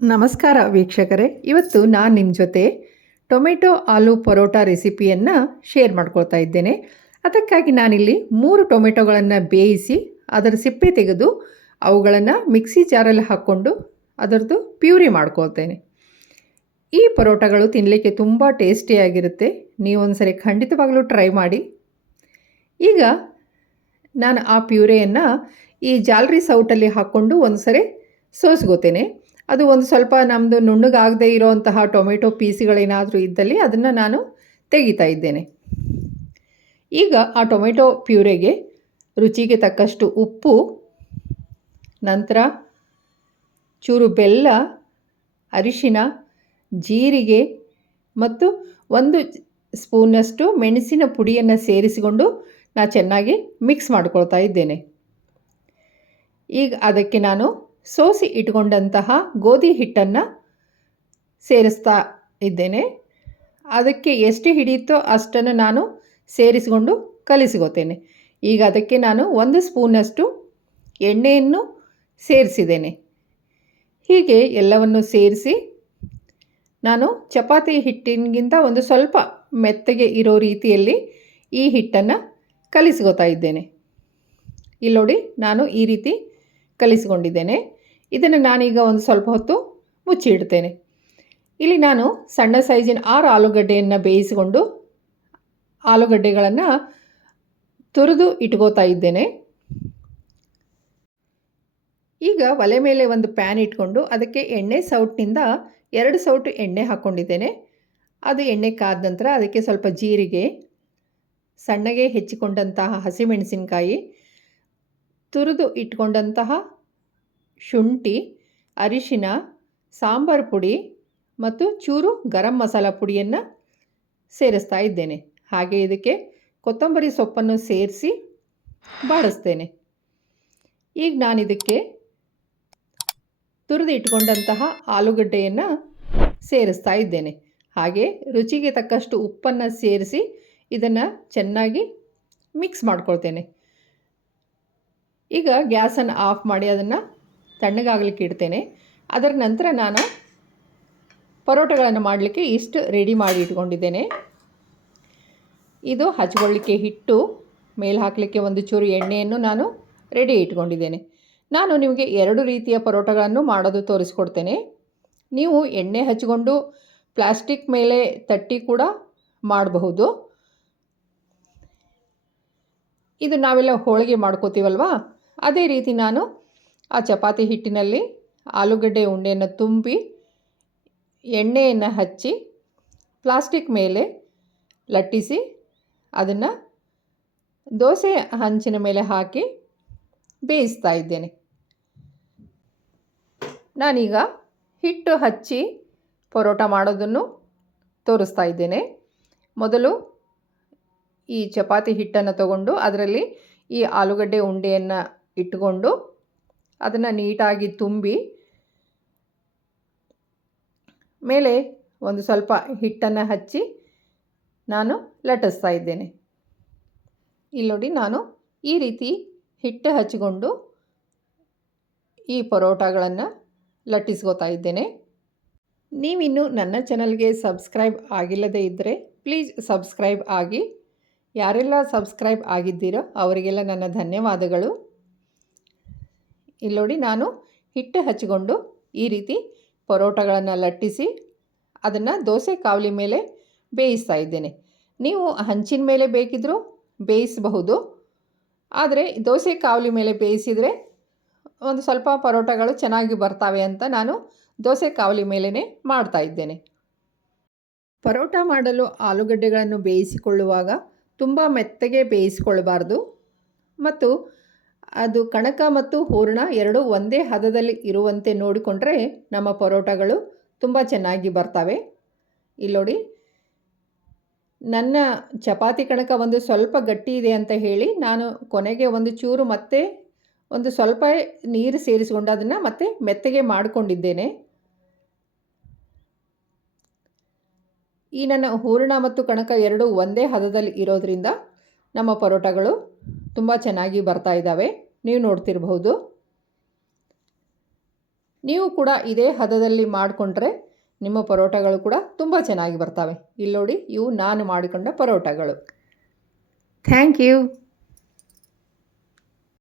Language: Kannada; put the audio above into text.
ನಮಸ್ಕಾರ ವೀಕ್ಷಕರೇ, ಇವತ್ತು ನಾನು ನಿಮ್ಮ ಜೊತೆ ಟೊಮೆಟೊ ಆಲೂ ಪರೋಟ ರೆಸಿಪಿಯನ್ನು ಶೇರ್ ಮಾಡ್ಕೊಳ್ತಾ ಇದ್ದೇನೆ. ಅದಕ್ಕಾಗಿ ನಾನಿಲ್ಲಿ 3 ಟೊಮೆಟೊಗಳನ್ನು ಬೇಯಿಸಿ ಅದರ ಸಿಪ್ಪೆ ತೆಗೆದು ಅವುಗಳನ್ನು ಮಿಕ್ಸಿ ಜಾರಲ್ಲಿ ಹಾಕ್ಕೊಂಡು ಅದರದ್ದು ಪ್ಯೂರಿ ಮಾಡ್ಕೊಳ್ತೇನೆ. ಈ ಪರೋಟಗಳು ತಿನ್ನಲಿಕ್ಕೆ ತುಂಬ ಟೇಸ್ಟಿಯಾಗಿರುತ್ತೆ. ನೀವೊಂದು ಸರಿ ಖಂಡಿತವಾಗಲೂ ಟ್ರೈ ಮಾಡಿ. ಈಗ ನಾನು ಆ ಪ್ಯೂರೆಯನ್ನು ಈ ಜಾಲರಿ ಸೌಟಲ್ಲಿ ಹಾಕ್ಕೊಂಡು ಒಂದು ಸರಿ ಸೋಸ್ಕೋತೇನೆ. ಅದು ಒಂದು ಸ್ವಲ್ಪ ನಮ್ಮದು ನುಣ್ಣಗಾಗದೇ ಇರೋವಂತಹ ಟೊಮೆಟೊ ಪೀಸ್ಗಳೇನಾದರೂ ಇದ್ದಲ್ಲಿ ಅದನ್ನು ನಾನು ತೆಗಿತಾ ಇದ್ದೇನೆ. ಈಗ ಆ ಟೊಮೆಟೊ ಪ್ಯೂರೆಗೆ ರುಚಿಗೆ ತಕ್ಕಷ್ಟು ಉಪ್ಪು, ನಂತರ ಚೂರು ಬೆಲ್ಲ, ಅರಿಶಿನ, ಜೀರಿಗೆ ಮತ್ತು 1 ಸ್ಪೂನಷ್ಟು ಮೆಣಸಿನ ಪುಡಿಯನ್ನು ಸೇರಿಸಿಕೊಂಡು ನಾನು ಚೆನ್ನಾಗಿ ಮಿಕ್ಸ್ ಮಾಡ್ಕೊಳ್ತಾ ಇದ್ದೇನೆ. ಈಗ ಅದಕ್ಕೆ ನಾನು ಸೋಸಿ ಇಟ್ಕೊಂಡಂತಹ ಗೋಧಿ ಹಿಟ್ಟನ್ನು ಸೇರಿಸ್ತಾ ಇದ್ದೇನೆ. ಅದಕ್ಕೆ ಎಷ್ಟು ಹಿಡಿಯುತ್ತೋ ಅಷ್ಟನ್ನು ನಾನು ಸೇರಿಸಿಕೊಂಡು ಕಲಿಸ್ಕೋತೇನೆ. ಈಗ ಅದಕ್ಕೆ ನಾನು 1 ಸ್ಪೂನಷ್ಟು ಎಣ್ಣೆಯನ್ನು ಸೇರಿಸಿದ್ದೇನೆ. ಹೀಗೆ ಎಲ್ಲವನ್ನು ಸೇರಿಸಿ ನಾನು ಚಪಾತಿ ಹಿಟ್ಟಿನಗಿಂತ ಒಂದು ಸ್ವಲ್ಪ ಮೆತ್ತಗೆ ಇರೋ ರೀತಿಯಲ್ಲಿ ಈ ಹಿಟ್ಟನ್ನು ಕಲಿಸ್ಕೋತಾ ಇದ್ದೇನೆ. ಇಲ್ಲಿ ನೋಡಿ, ನಾನು ಈ ರೀತಿ ಕಲಿಸ್ಕೊಂಡಿದ್ದೇನೆ. ಇದನ್ನು ನಾನೀಗ ಒಂದು ಸ್ವಲ್ಪ ಹೊತ್ತು ಮುಚ್ಚಿಡ್ತೇನೆ. ಇಲ್ಲಿ ನಾನು ಸಣ್ಣ ಸೈಜಿನ 6 ಆಲೂಗಡ್ಡೆಯನ್ನು ಬೇಯಿಸಿಕೊಂಡು ಆಲೂಗಡ್ಡೆಗಳನ್ನು ತುರಿದು ಇಟ್ಕೋತಾ ಇದ್ದೇನೆ. ಈಗ ಒಲೆ ಮೇಲೆ ಒಂದು ಪ್ಯಾನ್ ಇಟ್ಕೊಂಡು ಅದಕ್ಕೆ ಎಣ್ಣೆ ಸೌಟ್ನಿಂದ 2 ಸೌಟು ಎಣ್ಣೆ ಹಾಕ್ಕೊಂಡಿದ್ದೇನೆ. ಅದು ಎಣ್ಣೆ ಕಾದ ನಂತರ ಅದಕ್ಕೆ ಸ್ವಲ್ಪ ಜೀರಿಗೆ, ಸಣ್ಣಗೆ ಹೆಚ್ಚಿಕೊಂಡಂತಹ ಹಸಿಮೆಣಸಿನಕಾಯಿ, ತುರಿದು ಇಟ್ಕೊಂಡಂತಹ ಶುಂಠಿ, ಅರಿಶಿನ, ಸಾಂಬಾರು ಪುಡಿ ಮತ್ತು ಚೂರು ಗರಂ ಮಸಾಲ ಪುಡಿಯನ್ನು ಸೇರಿಸ್ತಾ ಇದ್ದೇನೆ. ಹಾಗೆ ಇದಕ್ಕೆ ಕೊತ್ತಂಬರಿ ಸೊಪ್ಪನ್ನು ಸೇರಿಸಿ ಬಾಡಿಸ್ತೇನೆ. ಈಗ ನಾನು ಇದಕ್ಕೆ ತುರಿದು ಇಟ್ಕೊಂಡಂತಹ ಆಲೂಗಡ್ಡೆಯನ್ನು ಸೇರಿಸ್ತಾ ಇದ್ದೇನೆ. ಹಾಗೆ ರುಚಿಗೆ ತಕ್ಕಷ್ಟು ಉಪ್ಪನ್ನು ಸೇರಿಸಿ ಇದನ್ನು ಚೆನ್ನಾಗಿ ಮಿಕ್ಸ್ ಮಾಡ್ಕೊಳ್ತೇನೆ. ಈಗ ಗ್ಯಾಸನ್ನು ಆಫ್ ಮಾಡಿ ಅದನ್ನು ತಣ್ಣಗಾಗಲಿಕ್ಕೆ ಇಡ್ತೇನೆ. ಅದರ ನಂತರ ನಾನು ಪರೋಟಗಳನ್ನು ಮಾಡಲಿಕ್ಕೆ ಇಷ್ಟು ರೆಡಿ ಮಾಡಿ ಇಟ್ಕೊಂಡಿದ್ದೇನೆ. ಇದು ಹಚ್ಕೊಳ್ಳಿಕ್ಕೆ ಹಿಟ್ಟು, ಮೇಲೆ ಹಾಕಲಿಕ್ಕೆ ಒಂದು ಚೂರು ಎಣ್ಣೆಯನ್ನು ನಾನು ರೆಡಿ ಇಟ್ಕೊಂಡಿದ್ದೇನೆ. ನಾನು ನಿಮಗೆ 2 ರೀತಿಯ ಪರೋಟಗಳನ್ನು ಮಾಡೋದು ತೋರಿಸ್ಕೊಡ್ತೇನೆ. ನೀವು ಎಣ್ಣೆ ಹಚ್ಚಿಕೊಂಡು ಪ್ಲಾಸ್ಟಿಕ್ ಮೇಲೆ ತಟ್ಟಿ ಕೂಡ ಮಾಡಬಹುದು. ಇದು ನಾವೆಲ್ಲ ಹೋಳಿಗೆ ಮಾಡ್ಕೋತೀವಲ್ವಾ, ಅದೇ ರೀತಿ ನಾನು ಆ ಚಪಾತಿ ಹಿಟ್ಟಿನಲ್ಲಿ ಆಲೂಗಡ್ಡೆ ಉಂಡೆಯನ್ನು ತುಂಬಿ ಎಣ್ಣೆಯನ್ನು ಹಚ್ಚಿ ಪ್ಲಾಸ್ಟಿಕ್ ಮೇಲೆ ಲಟ್ಟಿಸಿ ಅದನ್ನು ದೋಸೆ ಹಂಚಿನ ಮೇಲೆ ಹಾಕಿ ಬೇಯಿಸ್ತಾ ಇದ್ದೇನೆ. ನಾನೀಗ ಹಿಟ್ಟು ಹಚ್ಚಿ ಪರೋಟ ಮಾಡೋದನ್ನು ತೋರಿಸ್ತಾ ಇದ್ದೇನೆ. ಮೊದಲು ಈ ಚಪಾತಿ ಹಿಟ್ಟನ್ನು ತಗೊಂಡು ಅದರಲ್ಲಿ ಈ ಆಲೂಗಡ್ಡೆ ಉಂಡೆಯನ್ನು ಇಟ್ಟುಕೊಂಡು ಅದನ್ನು ನೀಟಾಗಿ ತುಂಬಿ ಮೇಲೆ ಒಂದು ಸ್ವಲ್ಪ ಹಿಟ್ಟನ್ನು ಹಚ್ಚಿ ನಾನು ಲಟ್ಟಿಸ್ತಾ ಇದ್ದೇನೆ. ಇಲ್ಲಿ ನೋಡಿ, ನಾನು ಈ ರೀತಿ ಹಿಟ್ಟು ಹಚ್ಚಿಕೊಂಡು ಈ ಪರೋಟಗಳನ್ನು ಲಟ್ಟಿಸ್ಕೋತಾ ಇದ್ದೇನೆ. ನೀವಿನ್ನೂ ನನ್ನ ಚಾನಲ್ಗೆ ಸಬ್ಸ್ಕ್ರೈಬ್ ಆಗಿಲ್ಲದೇ ಇದ್ದರೆ ಪ್ಲೀಸ್ ಸಬ್ಸ್ಕ್ರೈಬ್ ಆಗಿ. ಯಾರೆಲ್ಲ ಸಬ್ಸ್ಕ್ರೈಬ್ ಆಗಿದ್ದೀರೋ ಅವರಿಗೆಲ್ಲ ನನ್ನ ಧನ್ಯವಾದಗಳು. ಇಲ್ಲಿ ನೋಡಿ, ನಾನು ಹಿಟ್ಟು ಹಚ್ಚಿಕೊಂಡು ಈ ರೀತಿ ಪರೋಟಗಳನ್ನು ಲಟ್ಟಿಸಿ ಅದನ್ನು ದೋಸೆ ಕಾವಲಿ ಮೇಲೆ ಬೇಯಿಸ್ತಾ ಇದ್ದೇನೆ. ನೀವು ಹಂಚಿನ ಮೇಲೆ ಬೇಕಿದ್ದರೂ ಬೇಯಿಸಬಹುದು, ಆದರೆ ದೋಸೆ ಕಾವಲಿ ಮೇಲೆ ಬೇಯಿಸಿದರೆ ಒಂದು ಸ್ವಲ್ಪ ಪರೋಟಗಳು ಚೆನ್ನಾಗಿ ಬರ್ತವೆ ಅಂತ ನಾನು ದೋಸೆ ಕಾವಲಿ ಮೇಲೇ ಮಾಡ್ತಾ ಇದ್ದೇನೆ. ಪರೋಟ ಮಾಡಲು ಆಲೂಗಡ್ಡೆಗಳನ್ನು ಬೇಯಿಸಿಕೊಳ್ಳುವಾಗ ತುಂಬ ಮೆತ್ತಗೆ ಬೇಯಿಸಿಕೊಳ್ಳಬಾರ್ದು ಮತ್ತು ಅದು ಕಣಕ ಮತ್ತು ಹೂರಣ ಎರಡೂ ಒಂದೇ ಹದದಲ್ಲಿ ಇರುವಂತೆ ನೋಡಿಕೊಂಡ್ರೆ ನಮ್ಮ ಪರೋಟಗಳು ತುಂಬ ಚೆನ್ನಾಗಿ ಬರ್ತವೆ. ಇಲ್ಲಿ ನೋಡಿ, ನನ್ನ ಚಪಾತಿ ಕಣಕ ಒಂದು ಸ್ವಲ್ಪ ಗಟ್ಟಿ ಇದೆ ಅಂತ ಹೇಳಿ ನಾನು ಕೊನೆಗೆ ಒಂದು ಚೂರು ಮತ್ತೆ ಒಂದು ಸ್ವಲ್ಪ ನೀರು ಸೇರಿಸಿಕೊಂಡು ಅದನ್ನು ಮತ್ತೆ ಮೆತ್ತಗೆ ಮಾಡಿಕೊಂಡಿದ್ದೇನೆ. ಈ ನನ್ನ ಹೂರಣ ಮತ್ತು ಕಣಕ ಎರಡೂ ಒಂದೇ ಹದದಲ್ಲಿ ಇರೋದರಿಂದ ನಮ್ಮ ಪರೋಟಗಳು ತುಂಬ ಚೆನ್ನಾಗಿ ಬರ್ತಾ ಇದ್ದಾವೆ. ನೀವು ನೋಡ್ತಿರಬಹುದು. ನೀವು ಕೂಡ ಇದೇ ಹದದಲ್ಲಿ ಮಾಡಿಕೊಂಡ್ರೆ ನಿಮ್ಮ ಪರೋಟಗಳು ಕೂಡ ತುಂಬ ಚೆನ್ನಾಗಿ ಬರ್ತವೆ. ಇಲ್ಲಿ ನೋಡಿ, ಇವು ನಾನು ಮಾಡಿಕೊಂಡ ಪರೋಟಗಳು. Thank you.